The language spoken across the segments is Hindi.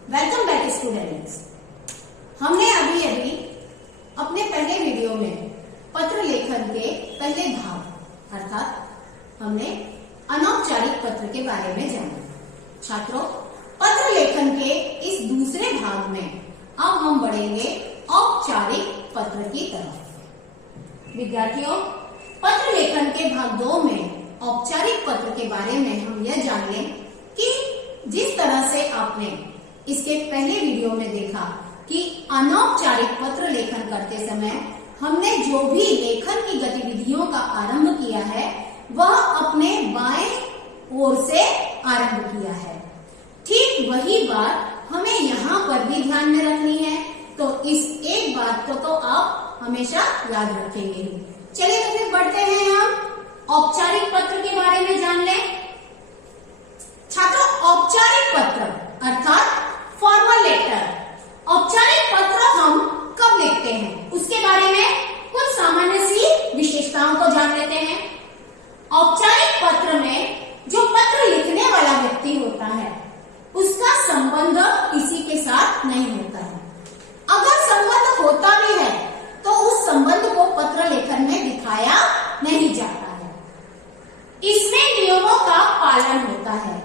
Welcome back students. हमने अभी अपने पहले वीडियो में पत्र लेखन के पहले भाग अर्थात हमने अनौपचारिक पत्र के बारे में जाना। छात्रों, पत्र लेखन के इस दूसरे भाग में अब हम बढ़ेंगे औपचारिक पत्र की तरफ। विद्यार्थियों, पत्र लेखन के भाग 2 में औपचारिक पत्र के बारे में हम यह जान लें कि जिस तरह से आपने इसके पहले वीडियो में देखा कि अनौपचारिक पत्र लेखन करते समय हमने जो भी लेखन की गतिविधियों का आरंभ किया है वह अपने बाएं ओर से आरंभ किया है। ठीक वही बात हमें यहाँ पर भी ध्यान में रखनी है, तो इस एक बात को तो आप हमेशा याद रखेंगे। चलिए तो फिर बढ़ते हैं, हम औपचारिक पत्र के बारे में जान लें। छात्रों, औपचारिक पत्र अर्थात फॉर्मल लेटर, औपचारिक पत्र हम कब लिखते हैं उसके बारे में कुछ सामान्य सी विशेषताओं को जान लेते हैं। औपचारिक पत्र में जो पत्र लिखने वाला व्यक्ति होता है उसका संबंध किसी के साथ नहीं होता है। अगर संबंध होता भी है तो उस संबंध को पत्र लेखन में दिखाया नहीं जाता है। इसमें नियमों का पालन होता है।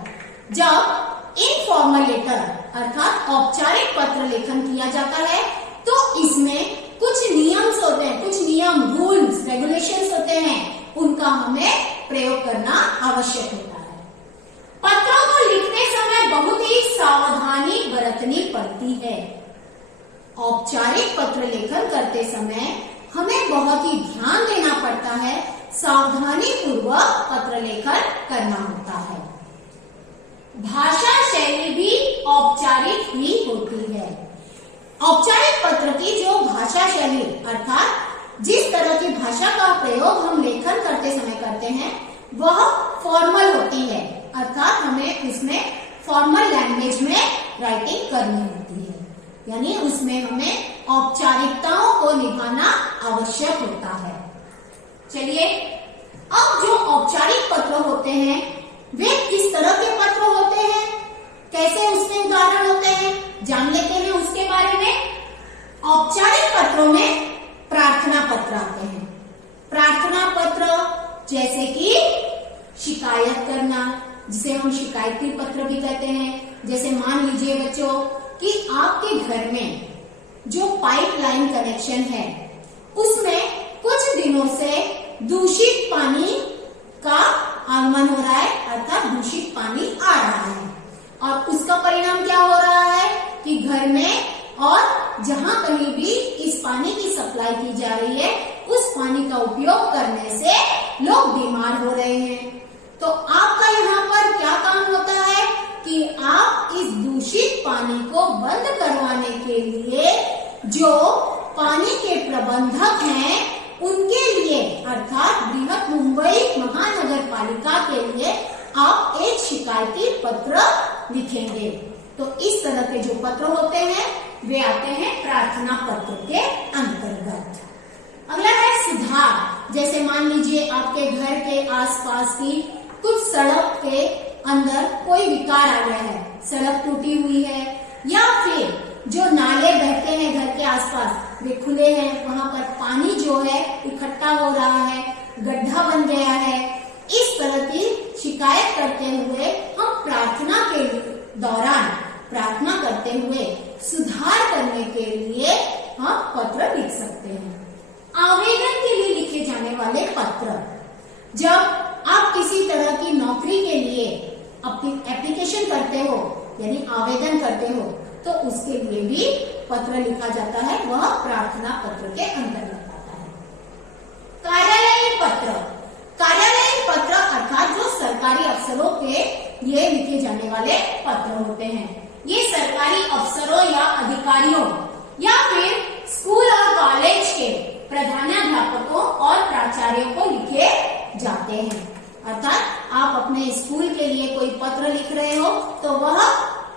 जब इनफॉर्मल लेटर अर्थात औपचारिक पत्र लेखन किया जाता है तो इसमें कुछ नियम्स होते हैं, कुछ नियम, रूल्स, रेगुलेशंस होते हैं, उनका हमें प्रयोग करना आवश्यक होता है। पत्रों को लिखते समय बहुत ही सावधानी बरतनी पड़ती है। औपचारिक पत्र लेखन करते समय हमें बहुत ही ध्यान देना पड़ता है, सावधानी पूर्वक पत्र लेखन करना होता है। भाषा शैली भी औपचारिक ही होती है। औपचारिक पत्र की जो भाषा शैली अर्थात जिस तरह की भाषा का प्रयोग हम लेखन करते समय करते हैं वह फॉर्मल होती है, अर्थात हमें उसमें फॉर्मल लैंग्वेज में राइटिंग करनी होती है, यानी उसमें हमें औपचारिकताओं को निभाना आवश्यक होता है। चलिए, अब जो औपचारिक पत्र होते हैं वे किस तरह के पत्र होते हैं, कैसे उसके उदाहरण होते हैं, जान लेते हैं उसके बारे में। औपचारिक पत्रों में प्रार्थना पत्र आते हैं। प्रार्थना पत्र जैसे कि शिकायत करना, जिसे हम शिकायती पत्र भी कहते हैं। जैसे मान लीजिए बच्चों कि आपके घर में जो पाइपलाइन कनेक्शन है उसमें कुछ दिनों से दूषित पानी का आगमन हो रहा है, अर्थात दूषित पानी आ रहा है, और उसका परिणाम क्या हो रहा है कि घर में और जहां कहीं भी इस पानी की सप्लाई की जा रही है उस पानी का उपयोग करने से लोग बीमार हो रहे हैं। तो आपका यहाँ पर क्या काम होता है कि आप इस दूषित पानी को बंद करवाने के लिए जो पानी के प्रबंधक हैं उनके लिए अर्थात बृहत मुंबई महानगर पालिका के लिए आप एक शिकायती पत्र लिखेंगे। तो इस तरह के जो पत्र होते हैं वे आते हैं प्रार्थना पत्र के अंतर्गत। अगला है सुधार। जैसे मान लीजिए आपके घर के आसपास की कुछ सड़क के अंदर कोई विकार आ गया है, सड़क टूटी हुई है, या फिर जो नाले बहते हैं घर के आसपास वे खुले हैं, वहां पर पानी जो है इकट्ठा हो रहा है, गड्ढा बन गया है, इस तरह की शिकायत करते हुए हम प्रार्थना के दौरान प्रार्थना करते हुए सुधार करने के लिए हम पत्र लिख सकते हैं। आवेदन के लिए लिखे जाने वाले पत्र, जब आप किसी तरह की नौकरी के लिए अपनी एप्लीकेशन करते हो यानी आवेदन करते हो तो उसके लिए भी पत्र लिखा जाता है, वह प्रार्थना पत्र के अंतर्गत आता है। कार्यालयीन पत्र, कार्यालयीन पत्र अर्थात जो सरकारी अफसरों के लिए लिखे जाने वाले पत्र होते हैं। ये सरकारी अफसरों या अधिकारियों या फिर स्कूल और कॉलेज के प्रधानाध्यापकों और प्राचार्यों को लिखे जाते हैं। अर्थात आप अपने स्कूल के लिए कोई पत्र लिख रहे हो तो वह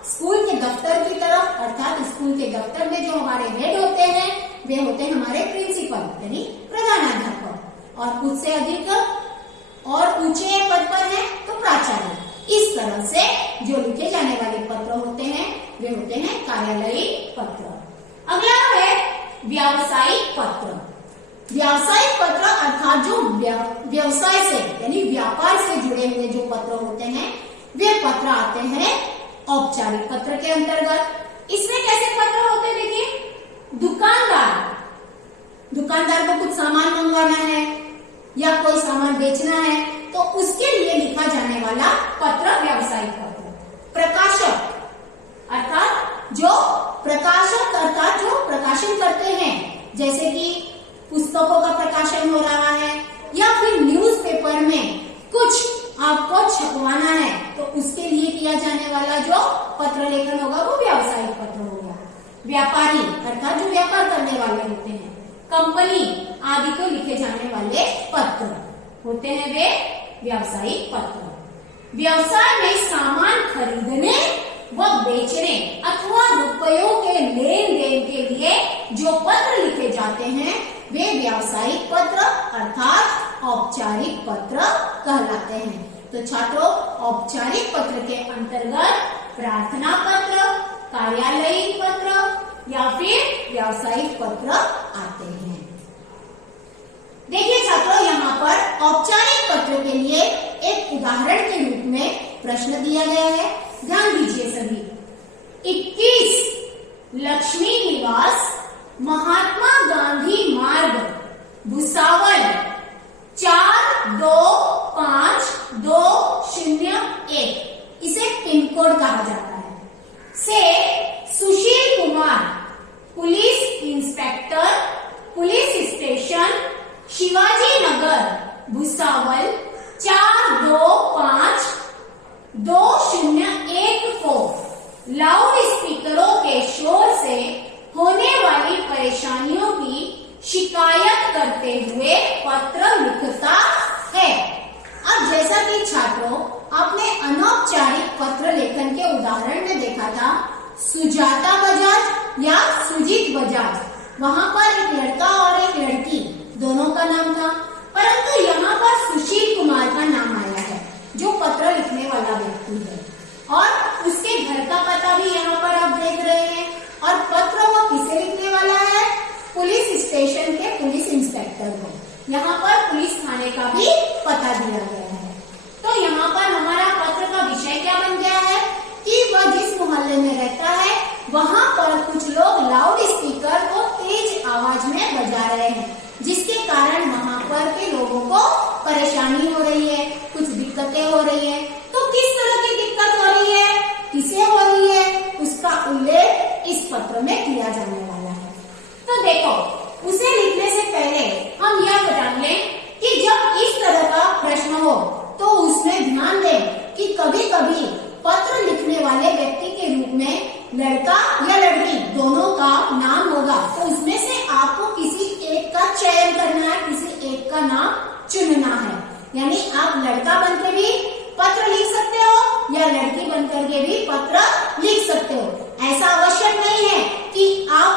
स्कूल के दफ्तर की तरफ, अर्थात स्कूल के दफ्तर में जो हमारे हेड होते हैं वे होते हैं हमारे प्रिंसिपल यानी प्रधानाध्यापक, और उससे अधिक और ऊंचे पद पर है तो प्राचार्य। इस तरह से जो लिखे जाने वाले पत्र होते हैं वे होते हैं कार्यालयीन पत्र। अगला है व्यावसायिक पत्र। व्यावसायिक पत्र अर्थात जो व्यवसाय से यानी व्यापार से जुड़े हुए जो पत्र होते हैं वे पत्र आते हैं औपचारिक पत्र के अंतर्गत। इसमें कैसे पत्र होते हैं देखिए, दुकानदार को कुछ सामान मंगवाना है या कोई सामान बेचना है तो उसके लिए लिखा जाने वाला पत्र व्यावसायिक पत्र। प्रकाशक अर्थात जो प्रकाशन करते हैं, जैसे कि पुस्तकों का प्रकाशन हो रहा है या फिर न्यूज़पेपर में कुछ आपको छपवाना है तो उसके लिए किया जाने वाला जो पत्र लेखन होगा वो व्यावसायिक पत्र होगा। व्यापारी अर्थात जो व्यापार करने वाले होते हैं, कंपनी आदि को लिखे जाने वाले पत्र होते हैं वे व्यावसायिक पत्र। व्यवसाय में सामान खरीदने व बेचने अथवा रुपयों के लेन देन के लिए जो पत्र लिखे जाते हैं वे व्यावसायिक पत्र अर्थात औपचारिक पत्र कहलाते हैं। तो छात्रों, औपचारिक पत्र के अंतर्गत प्रार्थना पत्र, कार्यालयीन पत्र या फिर व्यावसायिक पत्र आते हैं। देखिए छात्रों, यहाँ पर औपचारिक पत्र के लिए एक उदाहरण के रूप में प्रश्न दिया गया है, ध्यान दीजिए सभी। 21 लक्ष्मी निवास, महात्मा गांधी मार्ग, भुसावल 425201, इसे पिन कोड कहा जाता है, से Sushil Kumar, police inspector, police station Shivaji Nagar, Bhusawal 425201 को लाउड स्पीकरों के शोर से होने वाली परेशानियों की शिकायत करते हुए पत्र लिखता है। अब जैसा कि छात्रों आपने अनौपचारिक पत्र लेखन के उदाहरण में देखा था, सुजाता बजाज या सुजीत बजाज, वहां पर एक लड़का और एक लड़की दोनों का नाम था, परंतु यहाँ पर सुशील कुमार का नाम आया है जो पत्र लिखने वाला व्यक्ति है और उसके घर का पता भी यहाँ पर आप देख रहे हैं और पत्र वो किसे लिखने वाला है, पुलिस स्टेशन के पुलिस इंस्पेक्टर को। यहाँ पर पुलिस थाने का भी पता दिया गया है। तो यहाँ पर हमारा पत्र का विषय क्या बन गया है कि वह जिस मोहल्ले में रहता है वहाँ पर कुछ लोग लाउड स्पीकर को तेज आवाज में बजा रहे हैं, जिसके कारण वहाँ पर के लोगों को परेशानी हो रही है, कुछ दिक्कतें हो रही है। तो किस तरह की दिक्कत हो रही है, किसे हो रही है, उसका उल्लेख इस पत्र में किया जाने वाला है। तो देखो, उसे लिखने से पहले हम यह जान लें कि जब इस तरह का प्रश्न हो तो उसमें ध्यान दें कि कभी कभी पत्र लिखने वाले व्यक्ति के रूप में लड़का या लड़की दोनों का नाम होगा, तो उसमें से आपको किसी एक का चयन करना है, किसी एक का नाम चुनना है। यानी आप लड़का बनकर भी पत्र लिख सकते हो या लड़की बनकर के भी पत्र लिख सकते हो। ऐसा आवश्यक नहीं है कि आप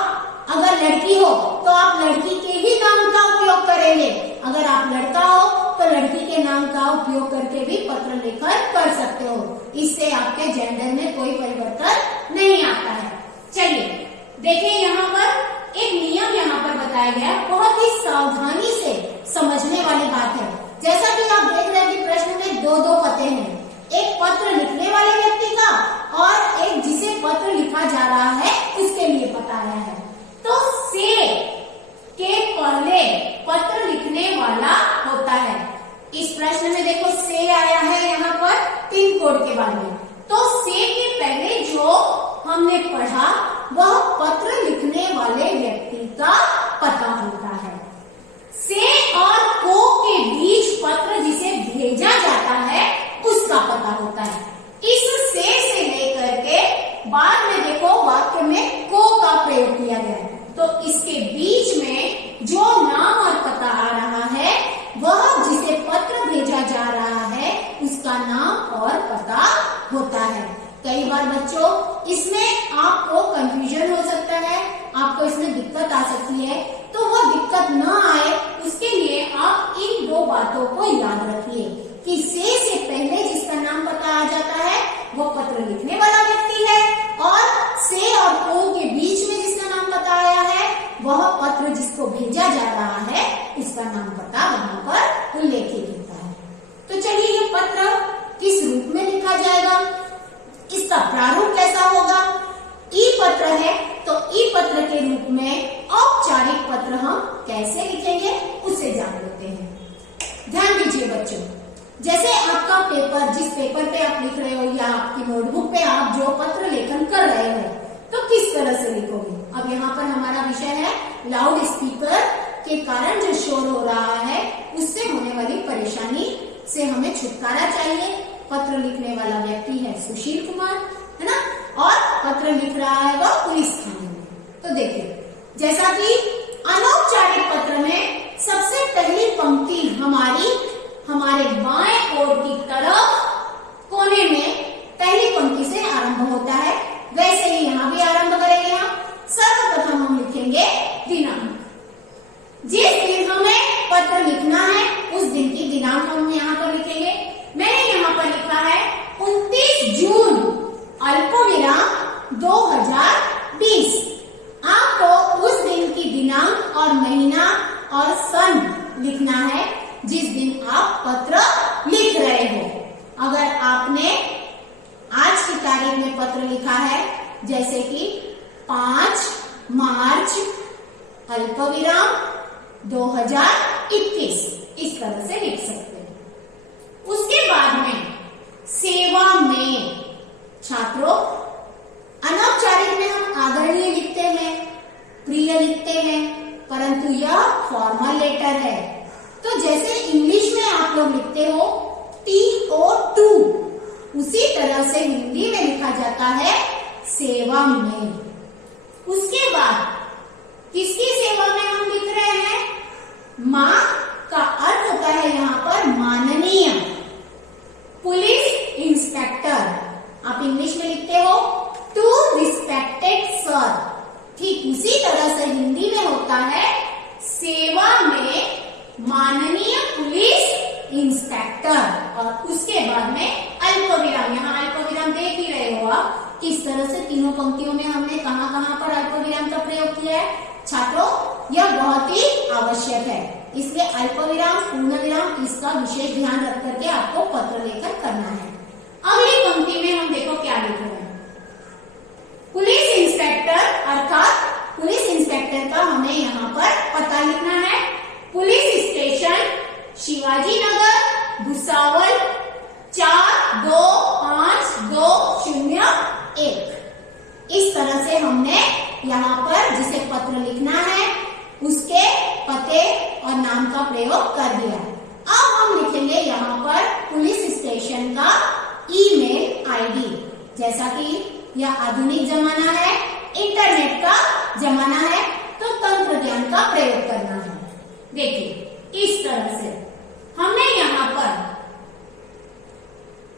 अगर लड़की हो तो आप लड़की के ही नाम का उपयोग करेंगे, अगर आप लड़का हो तो लड़की के नाम का उपयोग करके भी पत्र लेखन कर सकते हो। इससे आपके जेंडर में कोई परिवर्तन नहीं आता है। चलिए देखिए, यहाँ पर एक नियम यहाँ पर बताया गया, बहुत ही सावधानी से समझने वाली बात है। जैसा कि आप देख रहे हैं कि प्रश्न में दो पते हैं, एक पत्र लिखने वाले व्यक्ति का और एक जिसे पत्र लिखा जा रहा है उसके लिए पता आया है। तो से के पहले पत्र लिखने वाला होता है। इस प्रश्न में देखो से आया है यहाँ पर पिन कोड के बारे में, तो से के पहले जो हमने पढ़ा वह पत्र लिखने वाले व्यक्ति का पता होता है। से और को के बीच पत्र जिसे भेजा जाता है उसका पता होता है। इस से लेकर के बाद में देखो वाक्य में को का प्रयोग किया गया है, तो इसके बीच में जो नाम और पता आ रहा है वह जिसे पत्र भेजा जा रहा है उसका नाम और पता होता है। कई बार बच्चों इसमें आपको कंफ्यूजन हो सकता है, आपको इसमें दिक्कत आ सकती है, तो वो दिक्कत न आए उसके लिए आप इन दो बातों को याद रखिए कि से पहले जिसका नाम पता आ जाता है वो पत्र लिखने वाला व्यक्ति है और पत्र है तो ई पत्र के रूप में औपचारिक पत्र हम कैसे लिखेंगे उससे जान लेते हैं। ध्यान दीजिए बच्चों, जैसे आपका पेपर, जिस पेपर पे आप लिख रहे हो या आपकी नोटबुक पे आप जो पत्र लेखन कर रहे हो तो किस तरह से लिखोगे। अब यहाँ पर हमारा विषय है लाउड स्पीकर के कारण जो शोर हो रहा है उससे होने वाली परेशानी से हमें छुटकारा चाहिए। पत्र लिखने वाला व्यक्ति है सुशील कुमार, है ना, और पत्र लिख रहा है वह पुलिस थाने में। तो देखिए, जैसा कि अनौपचारिक पत्र में सबसे पहली पंक्ति हमारे बाएं ओर की तरफ कोने में पहली पंक्ति से आरंभ होता है, वैसे ही यहाँ भी आरंभ करेंगे हम। सर्वप्रथम हम लिखेंगे दिनांक। जिस दिन हमें पत्र लिखना है उस दिन की दिनांक हम यहाँ पर लिखेंगे। मैंने यहाँ पर लिखा है 29 जून अल्पविराम 2020। आपको उस दिन की दिनांक और महीना और सन लिखना है जिस दिन आप पत्र लिख रहे हो। अगर आपने आज की तारीख में पत्र लिखा है, जैसे कि 5 मार्च अल्पविराम 2021, इस तरह से लिख सकते हैं। उसके बाद में सेवा में, छात्रों अनौपचारिक में हम आदरणीय लिखते हैं, प्रिय लिखते हैं, परंतु यह फॉर्मल लेटर है। तो जैसे इंग्लिश में आप लोग लिखते हो TO2, उसी तरह से हिंदी में लिखा जाता है सेवा में। उसके बाद किसकी सेवा में हम लिख रहे हैं? मां का अर्थ होता है यहाँ पर माननीय पुलिस इंस्पेक्टर। आप इंग्लिश में लिखते हो टू रिस्पेक्टेड सर, ठीक उसी तरह से हिंदी में होता है सेवा में माननीय पुलिस इंस्पेक्टर। और उसके बाद में अल्पविराम, यहाँ अल्पविराम देख ही रहे हो आप। इस तरह से तीनों पंक्तियों में हमने कहां पर अल्पविराम का प्रयोग किया है छात्रों, यह बहुत ही आवश्यक है। इसलिए अल्पविराम, पूर्ण विराम, इसका विशेष ध्यान रख करके आपको पत्र लेखन करना है। अगली पंक्ति में हम देखो क्या लिख रहे हैं। पुलिस इंस्पेक्टर, अर्थात पुलिस इंस्पेक्टर का हमें यहाँ पर पता लिखना है। Police station Shivaji Nagar, Bhusawal 425201। इस तरह से हमने यहाँ पर जिसे पत्र लिखना है उसके पते और नाम का प्रयोग कर दिया। अब हम लिखेंगे यहाँ पर पुलिस स्टेशन का ईमेल आईडी। जैसा कि यह आधुनिक जमाना है, इंटरनेट का जमाना है, तो तंत्र ज्ञान का प्रयोग करना है। देखिए इस तरह से हमने यहाँ पर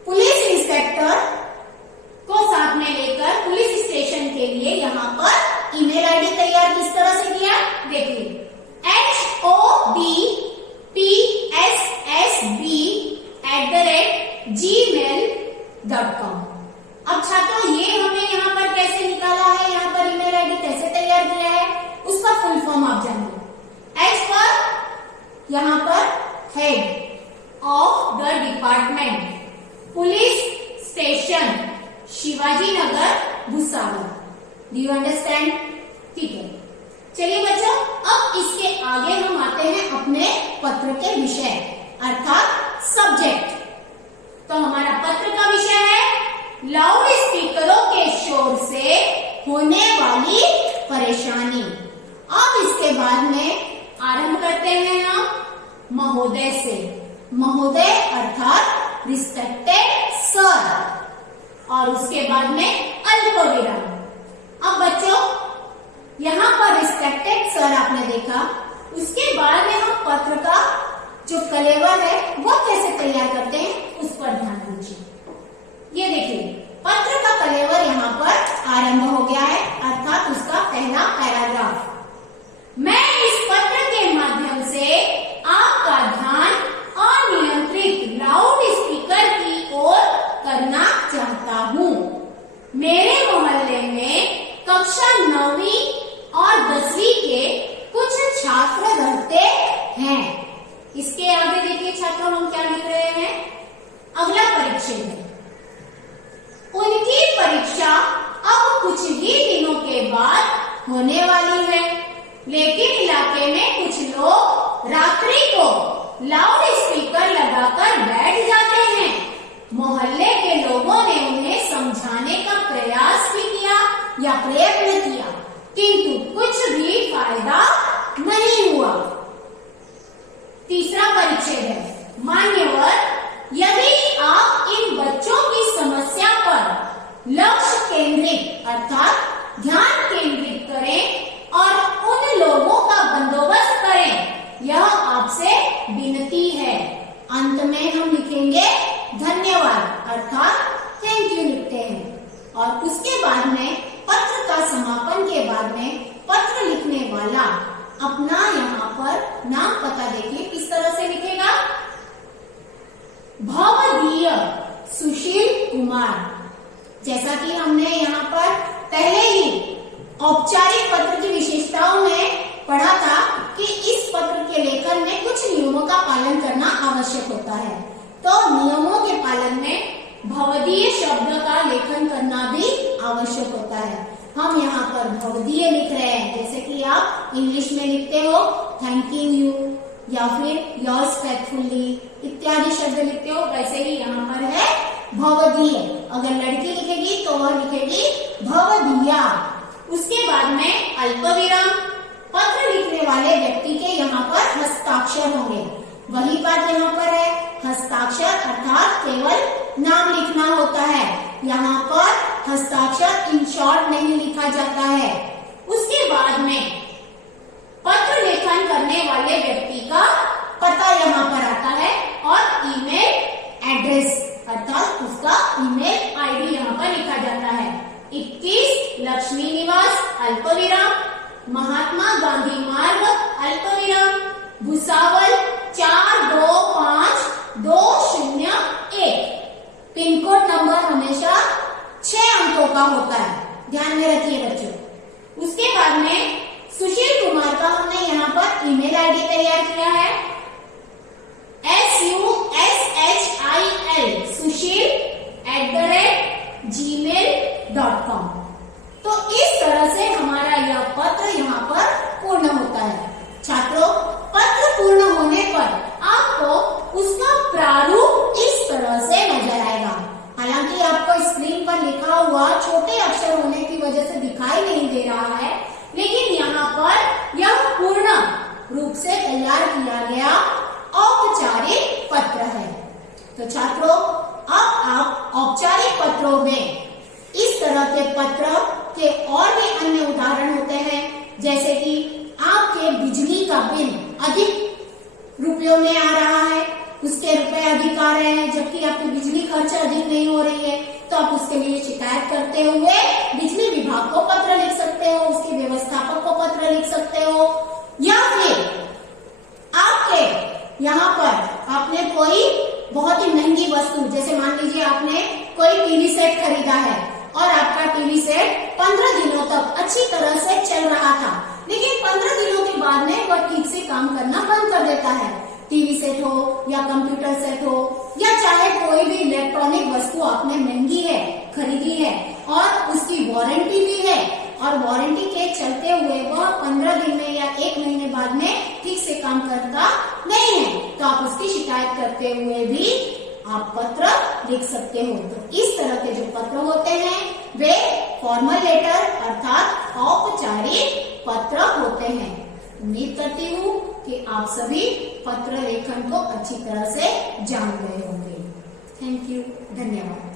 पुलिस इंस्पेक्टर को साथ में लेकर पुलिस स्टेशन के लिए यहाँ पर ईमेल आईडी तैयार किस तरह से किया, देखिए HODPSSB@gmail.com। अब छात्रों ये हमने यहाँ पर कैसे निकाला है, यहाँ पर ईमेल आईडी कैसे तैयार किया है, उसका फुल फॉर्म आप जानिए। H पर यहाँ पर head of the department, police station Shivaji Nagar, Bhusawal. Do you understand? ठीक है, चलिए बच्चों, अब इसके आगे हम आते हैं अपने पत्र के विषय अर्थात सब्जेक्ट। तो हमारा पत्र का विषय है लाउड स्पीकरों के शोर से होने वाली परेशानी। अब इसके बाद में आरंभ करते हैं हम महोदय से। महोदय अर्थात रिस्पेक्टेड सर, और उसके बाद में अल्पविराम। अब बच्चों यहाँ पर रिस्पेक्टेड सर आपने देखा, उसके बाद में हम पत्र का जो कलेवर है वो कैसे तैयार करते हैं उस पर ध्यान दीजिए। ये देखिए पत्र का कलेवर यहाँ पर आरंभ हो गया है, अर्थात उसका पहला पैराग्राफ। मैं इस पत्र के माध्यम से आपका ध्यान अनियंत्रित लाउड स्पीकर की ओर करना चाहता हूँ। मेरे मोहल्ले में कक्षा 9वीं और 10वीं के कुछ छात्र रहते हैं। इसके आगे देखिए छात्रों हम क्या लिख रहे हैं, अगला परिच्छेद है। उनकी परीक्षा अब कुछ ही दिनों के होने वाली है, लेकिन इलाके में कुछ लोग रात्रि को लाउड स्पीकर लगाकर बैठ जाते हैं। मोहल्ले के लोगों ने उन्हें समझाने का प्रयास भी किया या प्रयत्न किया, किंतु कुछ भी फायदा नहीं हुआ। तीसरा परिच्छेद है, मान्यवर, यदि आप इन बच्चों की समस्या पर लक्ष्य केंद्रित अर्थात ध्यान केंद्रित करें और उन लोगों का बंदोबस्त करें, यह आपसे विनती है। अंत में हम लिखेंगे धन्यवाद अर्थात थैंक यू लिखते हैं, और उसके बाद में पत्र का समापन के बाद में पत्र लिखने वाला अपना यहाँ पर नाम पता देखिए किस तरह से लिखेगा। भवदीय सुशील कुमार। जैसा कि हमने यहाँ पर पहले ही औपचारिक पत्र की विशेषताओं में पढ़ा था कि इस पत्र के लेखन में कुछ नियमों का पालन करना आवश्यक होता है, तो नियमों के पालन में भवदीय शब्द का लेखन करना भी आवश्यक होता है। हम यहाँ पर भवदीय लिख रहे हैं, जैसे कि आप इंग्लिश में लिखते हो थैंकिंग यू या फिर योर्स फैथफुली इत्यादि शब्द लिखते हो, वैसे ही यहाँ पर है भवदीय। अगर लड़की लिखेगी तो वह लिखेगी भवदीया। उसके बाद में अल्पविराम। पत्र लिखने वाले व्यक्ति के यहाँ पर हस्ताक्षर होंगे, वही बात यहाँ पर है, हस्ताक्षर अर्थात केवल नाम लिखना होता है। यहाँ पर हस्ताक्षर इन शॉर्ट नहीं लिखा जाता है। उसके बाद में पत्र लेखन करने वाले व्यक्ति का पता यहाँ पर आता है और ईमेल एड्रेस अर्थात उसका ईमेल आईडी यहाँ पर लिखा जाता है। 21 लक्ष्मी निवास अल्पविराम, महात्मा गांधी मार्ग अल्पविराम, भुसावल 425201। पिन कोड नंबर हमेशा 6 अंकों का होता है, ध्यान में रखिए बच्चों। उसके बाद में सुशील कुमार का हमने यहाँ पर ईमेल आईडी तैयार किया है, sushil@gmail.com। तो इस तरह से हमारा यह पत्र यहाँ पर पूर्ण होता है। छात्रों, पत्र पूर्ण होने पर आपको उसका प्रारूप इस तरह से नजर आएगा। हालांकि आपको स्क्रीन पर लिखा हुआ छोटे अक्षर होने की वजह से दिखाई नहीं दे रहा है, लेकिन यहाँ पर यह पूर्ण रूप से तैयार किया गया औपचारिक पत्र है। तो छात्रों, अब आप औपचारिक पत्रों में इस तरह के पत्र के और भी अन्य उदाहरण होते हैं, जैसे कि आपके बिजली का बिल अधिक रुपयों में आ रहा है, उसके रुपए अधिक आ रहे हैं, जबकि आपकी बिजली खर्च अधिक नहीं हो रही है, तो आप उसके लिए शिकायत करते हुए बिजली विभाग को पत्र लिख सकते हो, उसके व्यवस्थापक को पत्र लिख सकते हो, या फिर आपके यहाँ पर आपने कोई बहुत ही महंगी वस्तु, जैसे मान लीजिए आपने कोई टीवी सेट खरीदा है और आपका टीवी सेट 15 दिनों तक अच्छी तरह से चल रहा था, लेकिन 15 दिनों के बाद में वह ठीक से काम करना बंद कर देता है। टीवी सेट हो या कंप्यूटर सेट हो या चाहे कोई भी इलेक्ट्रॉनिक वस्तु आपने महंगी है खरीदी है और उसकी वारंटी भी है, और वारंटी के चलते हुए वह 15 दिन में या 1 महीने बाद में ठीक से काम करता नहीं है, तो आप उसकी शिकायत करते हुए भी आप पत्र लिख सकते हो। तो इस तरह के जो पत्र होते हैं वे फॉर्मल लेटर अर्थात औपचारिक पत्र होते हैं। उम्मीद करती हूँ कि आप सभी पत्र लेखन को अच्छी तरह से जान गए होंगे। थैंक यू, धन्यवाद।